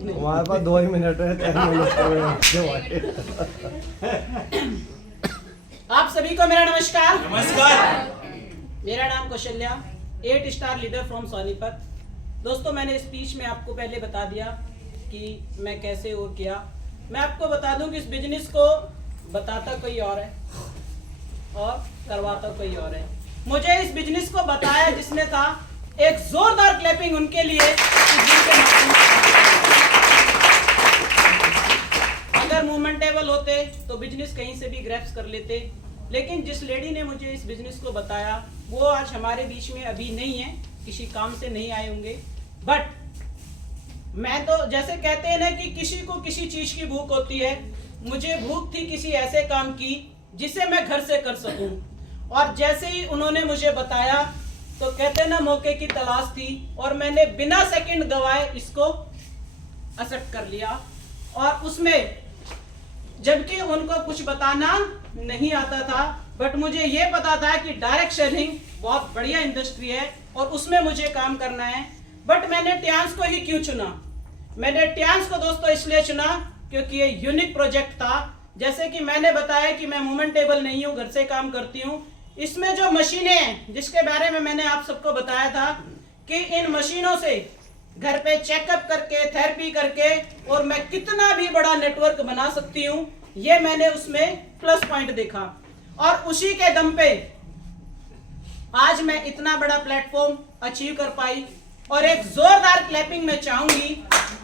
हमारे पास 2 ही मिनट है, 3 मिनट आप सभी को मेरा नमस्कार। नमस्कार। मेरा नाम Kaushalya, 8 star leader from Sonipat. दोस्तों, मैंने स्पीच में आपको पहले बता दिया कि मैं कैसे और किया। मैं आपको बता दूं कि इस बिजनेस को बताता कोई और है और करवाता कोई और है। मुझे इस बिजनेस को बताया जिसने था, एक जोरदार क्लैपिंग उनके लिए कि अगर मूवमेंटेबल होते तो बिजनेस कहीं से भी ग्रैप्स कर लेते। लेकिन जिस लेडी ने मुझे इस बिजनेस को बताया वो आज हमारे बीच में अभी नहीं है, किसी काम से नहीं आए होंगे। बट मैं तो जैसे कहते हैं ना कि किसी को किसी चीज की भूख होती है, मुझे भूख थी किसी ऐसे काम की जिसे मैं घर से कर सकूं। और जैसे ही उन्होंने मुझे बताया तो कहते ना मौके की तलाश थी, और मैंने बिना सेकंड गवाए इसको एक्सेप्ट कर लिया। और उसमें जबकि उनको कुछ बताना नहीं आता था, बट मुझे ये पता था कि डायरेक्ट सेलिंग बहुत बढ़िया इंडस्ट्री है और उसमें मुझे काम करना है। बट मैंने ट्यांस को ही क्यों चुना? मैंने ट्यांस को दोस्तों इसलिए चुना क्योंकि ये यूनिक प्रोजेक्ट था। जैसे कि मैंने बताया कि मैं मूवमेंटेबल नहीं हूँ, घर से काम करती हूँ। इसमें जो मशीनें हैं जिसके बारे में मैंने आप सबको बताया था कि इन मशीनों से घर पे चेकअप करके, थेरेपी करके और मैं कितना भी बड़ा नेटवर्क बना सकती हूँ, ये मैंने उसमें प्लस पॉइंट देखा। और उसी के दम पे आज मैं इतना बड़ा प्लेटफॉर्म अचीव कर पाई। और एक जोरदार क्लैपिंग मैं चाहूंगी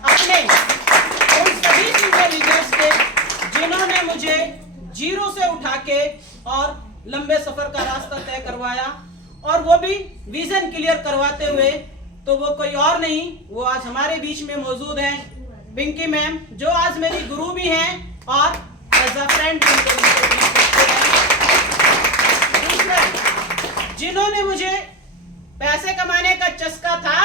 अपने उन सभी सीनियर लीडर्स के जिन्होंने मुझे जीरो से उठा के और लंबे सफर का रास्ता तय करवाया, और वो भी विजन क्लियर करवाते हुए। तो वो कोई और नहीं, वो आज हमारे बीच में मौजूद हैं, पिंकी मैम, जो आज मेरी गुरु भी हैं और एज अ फ्रेंड जिन्होंने मुझे पैसे कमाने का चस्का था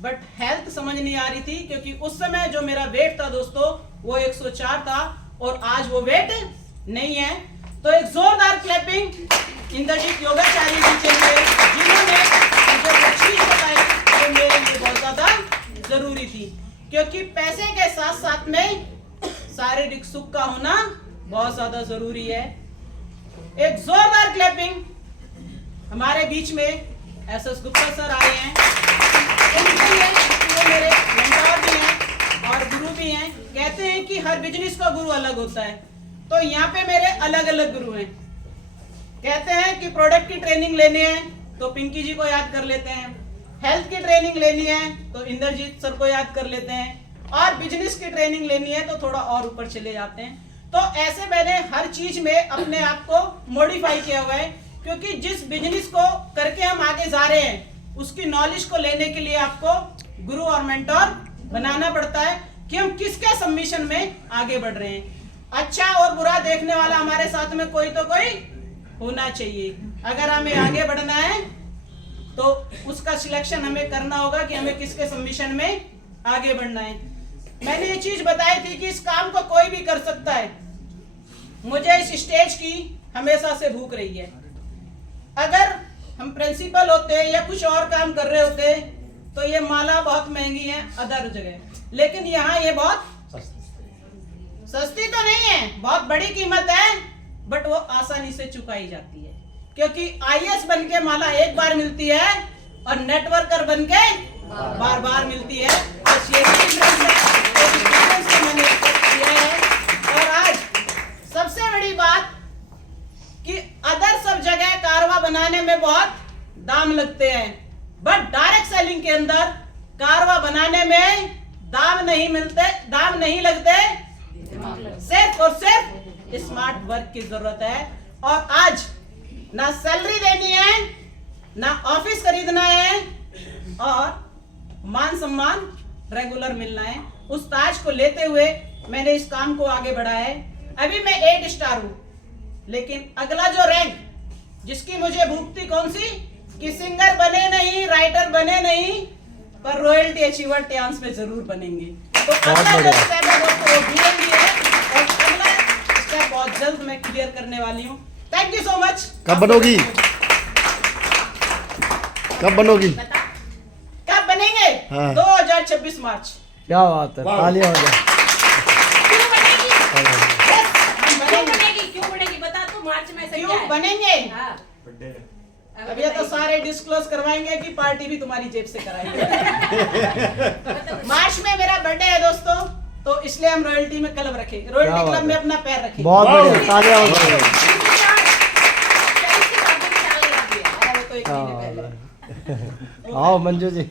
बट हेल्थ समझ नहीं आ रही थी, क्योंकि उस समय जो मेरा वेट था दोस्तों वो 104 था और आज वो वेट नहीं है। तो एक जोरदार क्लैपिंग इंद्रजीत योगाचार्य जी के लिए, जिन्होंने मुझे वो चीज बताई जो मेरे लिए बहुत ज्यादा जरूरी थी। क्योंकि पैसे के साथ साथ में शारीरिक सुख का होना बहुत ज्यादा जरूरी है। एक जोरदार क्लैपिंग हमारे बीच में एस.एस. गुप्ता सर आए हैं। उनके लिए वो मेरे मेंटर भी हैं और गुरु भी हैं। कहते हैं कि हर बिजनेस का गुरु अलग होता है, तो यहाँ पे मेरे अलग अलग गुरु हैं। कहते हैं कि प्रोडक्ट की ट्रेनिंग लेनी है तो पिंकी जी को याद कर लेते हैं, हेल्थ की ट्रेनिंग लेनी है तो इंद्रजीत सर को याद कर लेते हैं, और बिजनेस की ट्रेनिंग लेनी है तो थोड़ा और ऊपर चले जाते हैं। तो ऐसे मैंने हर चीज में अपने आप को मॉडिफाई किया हुआ है, क्योंकि जिस बिजनेस को करके हम आगे जा रहे हैं उसकी नॉलेज को लेने के लिए आपको गुरु और मेंटोर बनाना पड़ता है कि हम किसके सबमिशन में आगे बढ़ रहे हैं। अच्छा और बुरा देखने वाला हमारे साथ में कोई तो कोई होना चाहिए। अगर हमें आगे बढ़ना है तो उसका सिलेक्शन हमें करना होगा कि हमें किसके सबमिशन में आगे बढ़ना है। मैंने ये चीज बताई थी कि इस काम को कोई भी कर सकता है। मुझे इस स्टेज की हमेशा से भूख रही है। अगर हम प्रिंसिपल होते या कुछ और काम कर रहे होते तो ये माला बहुत महंगी है अदर जगह, लेकिन यहाँ ये बहुत सस्ती तो नहीं है, बहुत बड़ी कीमत है, बट वो आसानी से चुकाई जाती है। क्योंकि आईएएस बनके माला एक बार मिलती है और नेटवर्कर बनके बार बार मिलती है। बस ये मैंने किया है। और आज सबसे बड़ी बात कि अदर सब जगह कारवा बनाने में बहुत दाम लगते हैं, बट डायरेक्ट सेलिंग के अंदर कारवा बनाने में दाम नहीं मिलते, दाम नहीं लगते, सिर्फ और सिर्फ स्मार्ट वर्क की जरूरत है। और आज ना सैलरी देनी है, ना ऑफिस खरीदना है, और मान सम्मान रेगुलर मिलना है। उस ताज को लेते हुए मैंने इस काम को आगे बढ़ाया है। अभी मैं 8 स्टार हूं, लेकिन अगला जो रैंक जिसकी मुझे भूख थी कौन सी, कि सिंगर बने नहीं, राइटर बने नहीं, पर रॉयल्टी अचीवर ट्यांस में जरूर बनेंगे। तो अगला जो स्टेप है वो DLD है, और अगला स्टेप बहुत जल्द मैं क्लियर करने वाली हूँ। Thank you so much. कब बनोगी? कब बनोगी? कब बनेंगे? हाँ। 2026 मार्च। क्या बात है, तालियां हो जाए। क्यों बनेगी? हम क्यों बनेंगे। बनेगी? क्यों बनेगी? बता तू, मार्च में ऐसा क्या क्यों है? बनेंगे? हाँ। अब ये तो सारे डिस्क्लोज करवाएंगे कि पार्टी भी तुम्हारी जेब से कराएंगे। मार्च में मेरा बर्थडे है दोस्तों, तो इसलिए हम रॉयल्टी में क्लब रखें, क्या रॉयल्टी बात क्लब में है। अपना पैर रखें। बहुत बढ़िया, तालियां हो जाए। अरे वो तो एक महीने पहले। आओ मंजू जी।